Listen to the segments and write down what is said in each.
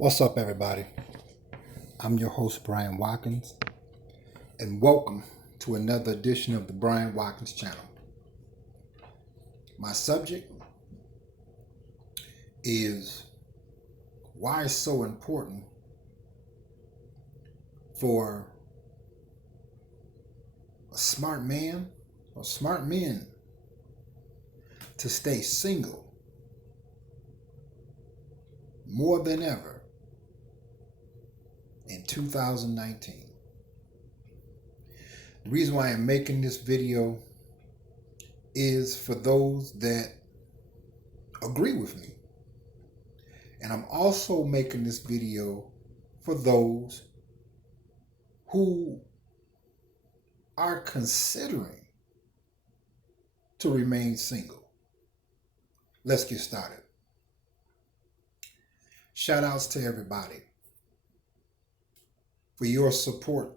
What's up, everybody? I'm your host, Brian Watkins, and welcome to another edition of the Brian Watkins channel. My subject is why it's so important for a smart man or smart men to stay single more than ever in 2019. The reason why I'm making this video is for those that agree with me. And I'm also making this video for those who are considering to remain single. Let's get started. Shout outs to everybody for your support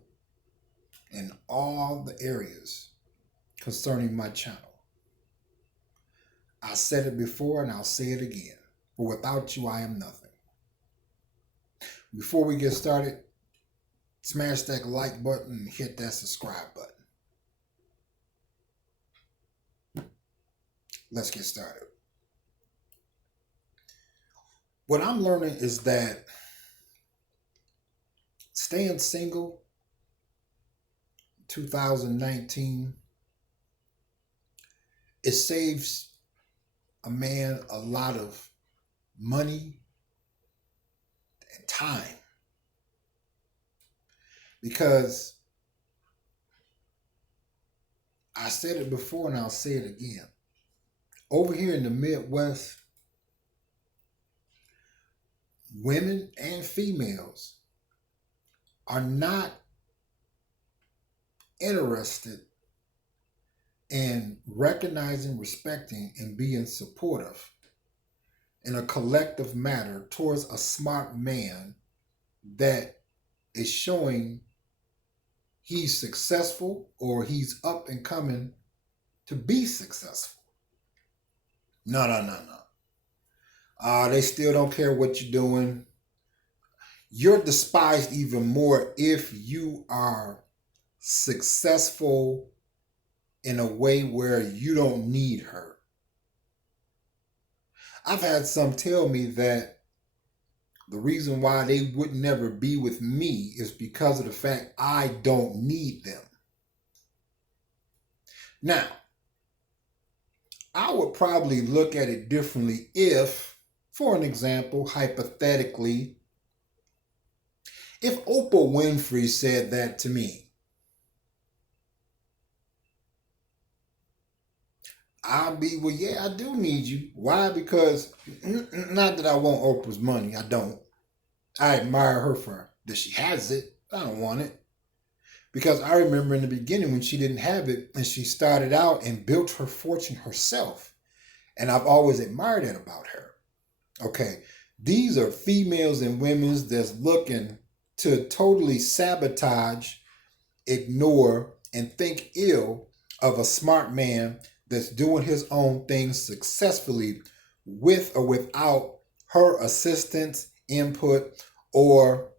in all the areas concerning my channel. I said it before and I'll say it again. For without you, I am nothing. Before we get started, smash that like button and hit that subscribe button. Let's get started. What I'm learning is that staying single 2019, it saves a man a lot of money and time, because I said it before and I'll say it again. Over here in the Midwest, women and females are not interested in recognizing, respecting, and being supportive in a collective manner towards a smart man that is showing he's successful or he's up and coming to be successful. No. They still don't care what you're doing. You're despised even more if you are successful in a way where you don't need her. I've had some tell me that the reason why they would never be with me is because of the fact I don't need them. Now, I would probably look at it differently if, for an example, hypothetically, if Oprah Winfrey said that to me, I'll be, well, yeah, I do need you. Why? Because, not that I want Oprah's money. I don't. I admire her for that she has it. I don't want it. Because I remember in the beginning when she didn't have it and she started out and built her fortune herself. And I've always admired that about her. Okay, these are females and women that's looking to totally sabotage, ignore, and think ill of a smart man that's doing his own thing successfully with or without her assistance, input, or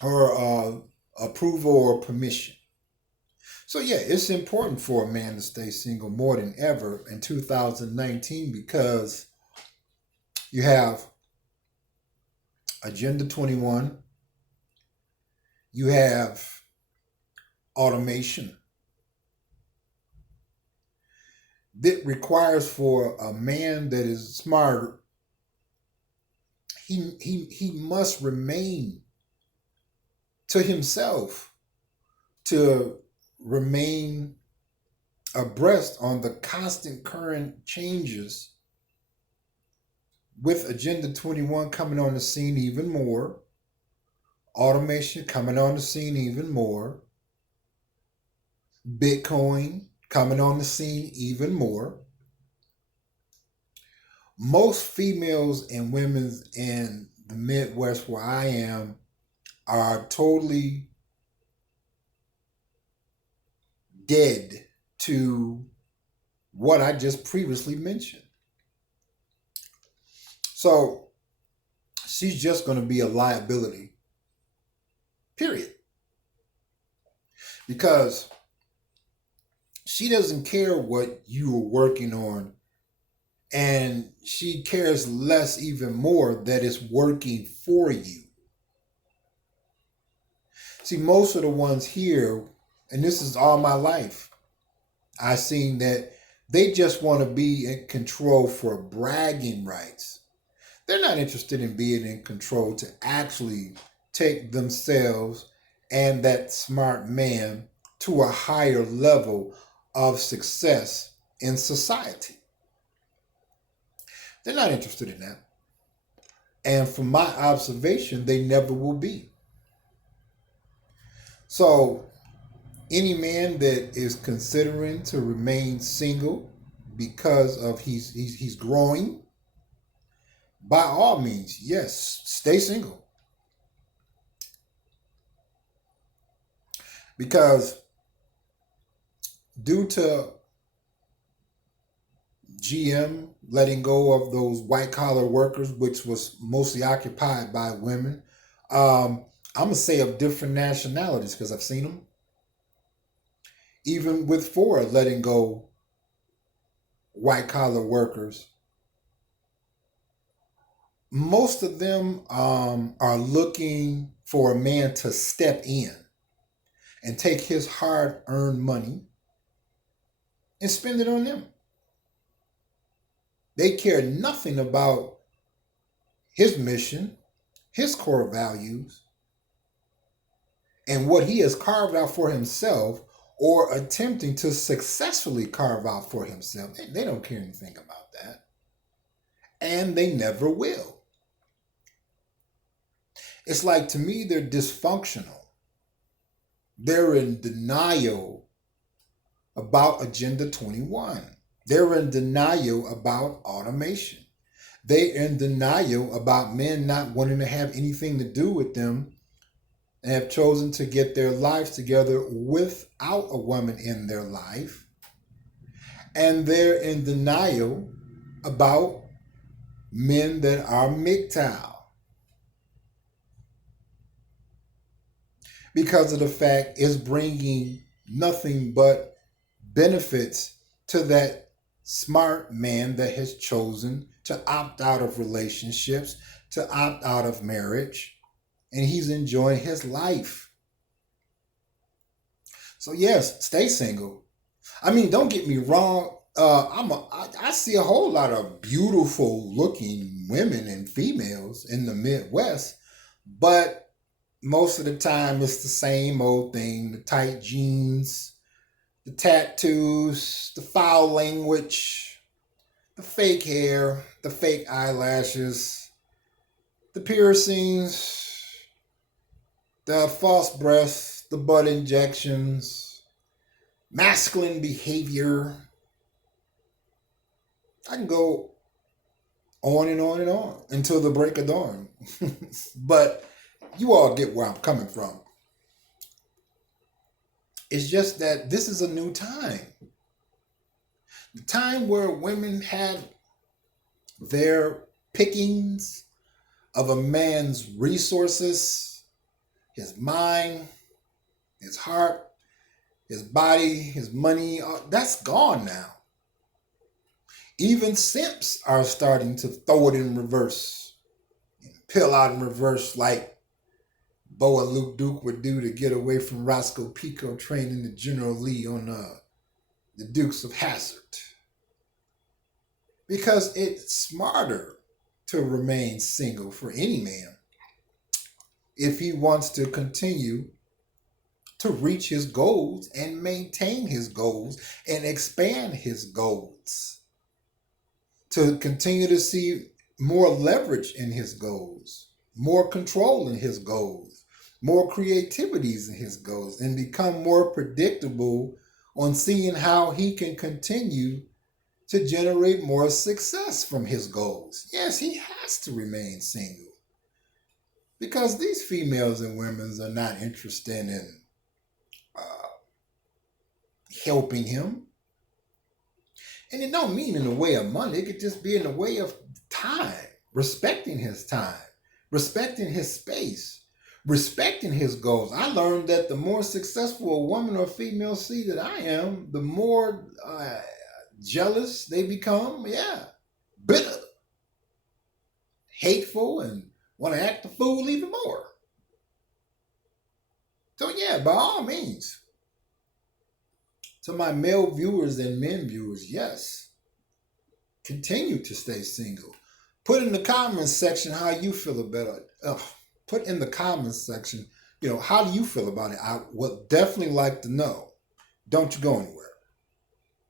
her approval or permission. So yeah, it's important for a man to stay single more than ever in 2019 because you have Agenda 21, you have automation. That requires for a man that is smart, he must remain to himself to remain abreast on the constant current changes with Agenda 21 coming on the scene even more, automation coming on the scene even more, Bitcoin coming on the scene even more. Most females and women in the Midwest where I am are totally dead to what I just previously mentioned. So she's just going to be a liability, period. Because she doesn't care what you are working on, and she cares less, even more, that it's working for you. See, most of the ones here, and this is all my life, I seen that they just want to be in control for bragging rights. They're not interested in being in control to actually take themselves and that smart man to a higher level of success in society. They're not interested in that. And from my observation, they never will be. So, any man that is considering to remain single because of he's growing, by all means, yes, stay single. Because due to GM letting go of those white collar workers, which was mostly occupied by women, I'm gonna say of different nationalities because I've seen them. Even with Ford letting go white collar workers, most of them are looking for a man to step in and take his hard earned money and spend it on them. They care nothing about his mission, his core values, and what he has carved out for himself or attempting to successfully carve out for himself. They don't care anything about that. And they never will. It's like, to me, they're dysfunctional. They're in denial about Agenda 21. They're in denial about automation. They're in denial about men not wanting to have anything to do with them and have chosen to get their lives together without a woman in their life. And they're in denial about men that are MGTOW. Because of the fact it's bringing nothing but benefits to that smart man that has chosen to opt out of relationships, to opt out of marriage, and he's enjoying his life. So yes, stay single. I mean, don't get me wrong. I see a whole lot of beautiful looking women and females in the Midwest, but most of the time it's the same old thing: the tight jeans, the tattoos, the foul language, the fake hair, the fake eyelashes, the piercings, the false breasts, the butt injections, masculine behavior. I can go on and on and on until the break of dawn. But you all get where I'm coming from. It's just that this is a new time. The time where women had their pickings of a man's resources, his mind, his heart, his body, his money, that's gone now. Even simps are starting to throw it in reverse, pill out in reverse like Boa Luke Duke would do to get away from Roscoe Pico training the General Lee on the Dukes of Hazzard. Because it's smarter to remain single for any man if he wants to continue to reach his goals and maintain his goals and expand his goals, to continue to see more leverage in his goals, more control in his goals, more creativities in his goals, and become more predictable on seeing how he can continue to generate more success from his goals. Yes, he has to remain single because these females and women are not interested in helping him. And it don't mean in the way of money. It could just be in the way of time, respecting his time, respecting his space, respecting his goals. I learned that the more successful a woman or female see that I am, the more jealous they become. Yeah, bitter, hateful, and want to act the fool even more. So yeah, by all means, to my male viewers and men viewers, yes, continue to stay single. Put in the comments section how you feel about it. Put in the comments section, how do you feel about it? I would definitely like to know. Don't you go anywhere.